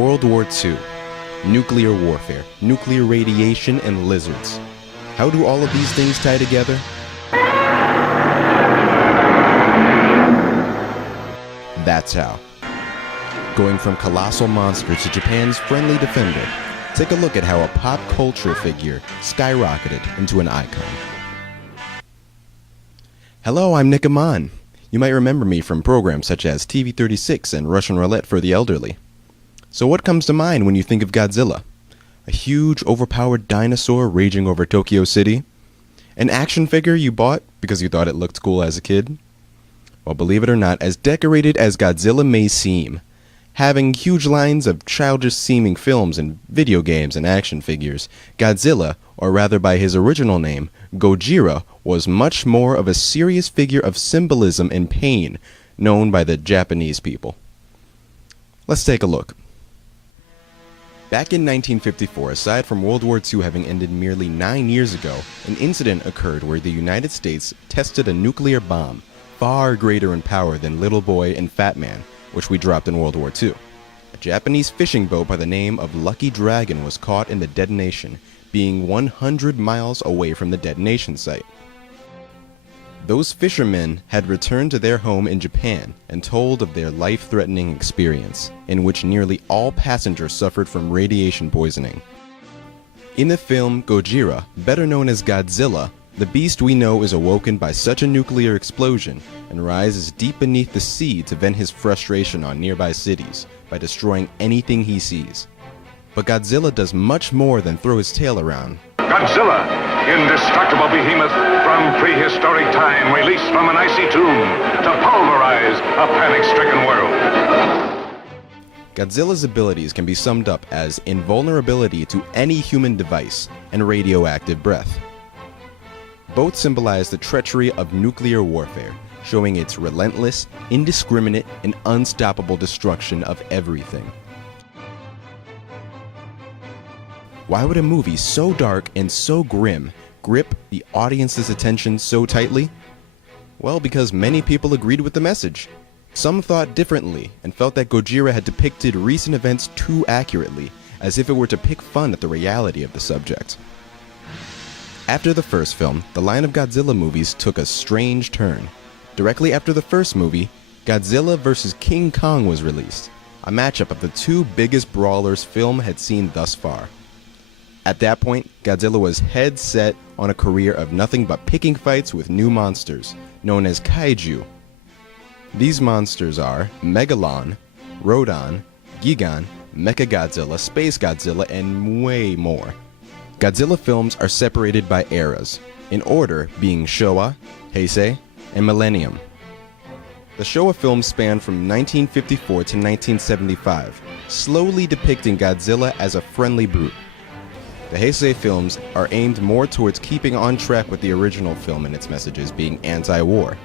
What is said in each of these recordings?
World War II, nuclear warfare, nuclear radiation, and lizards. How do all of these things tie together? That's how. Going from colossal monster to Japan's friendly defender, take a look at how a pop culture figure skyrocketed into an icon. Hello, I'm Nick Amon. You might remember me from programs such as TV36 and Russian Roulette for the elderly. So what comes to mind when you think of Godzilla? A huge, overpowered dinosaur raging over Tokyo City? An action figure you bought because you thought it looked cool as a kid? Well, believe it or not, as decorated as Godzilla may seem, having huge lines of childish-seeming films and video games and action figures, Godzilla, or rather by his original name, Gojira, was much more of a serious figure of symbolism and pain known by the Japanese people. Let's take a look. Back in 1954, aside from World War II having ended merely 9 years ago, an incident occurred where the United States tested a nuclear bomb, far greater in power than Little Boy and Fat Man, which we dropped in World War II. A Japanese fishing boat by the name of Lucky Dragon was caught in the detonation, being 100 miles away from the detonation site. Those fishermen had returned to their home in Japan and told of their life-threatening experience, in which nearly all passengers suffered from radiation poisoning. In the film Gojira, better known as Godzilla, the beast we know is awoken by such a nuclear explosion and rises deep beneath the sea to vent his frustration on nearby cities by destroying anything he sees. But Godzilla does much more than throw his tail around. Godzilla, indestructible behemoth from prehistoric time, released from an icy tomb to pulverize a panic-stricken world. Godzilla's abilities can be summed up as invulnerability to any human device and radioactive breath. Both symbolize the treachery of nuclear warfare, showing its relentless, indiscriminate, and unstoppable destruction of everything. Why would a movie so dark and so grim grip the audience's attention so tightly? Well, because many people agreed with the message. Some thought differently and felt that Gojira had depicted recent events too accurately, as if it were to pick fun at the reality of the subject. After the first film, the line of Godzilla movies took a strange turn. Directly after the first movie, Godzilla vs. King Kong was released, a matchup of the two biggest brawlers film had seen thus far. At that point, Godzilla was head set on a career of nothing but picking fights with new monsters, known as kaiju. These monsters are Megalon, Rodan, Gigan, Mechagodzilla, Space Godzilla, and way more. Godzilla films are separated by eras, in order being Showa, Heisei, and Millennium. The Showa films span from 1954 to 1975, slowly depicting Godzilla as a friendly brute. The Heisei films are aimed more towards keeping on track with the original film and its messages being anti-war.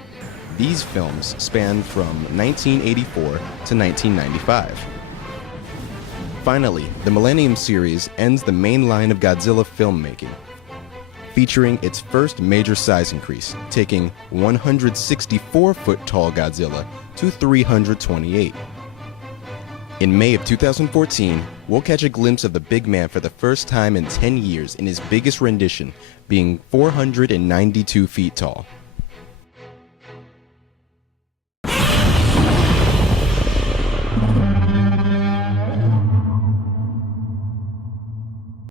These films span from 1984 to 1995. Finally, the Millennium series ends the main line of Godzilla filmmaking, featuring its first major size increase, taking 164-foot-tall Godzilla to 328. In May of 2014, we'll catch a glimpse of the big man for the first time in 10 years in his biggest rendition, being 492 feet tall.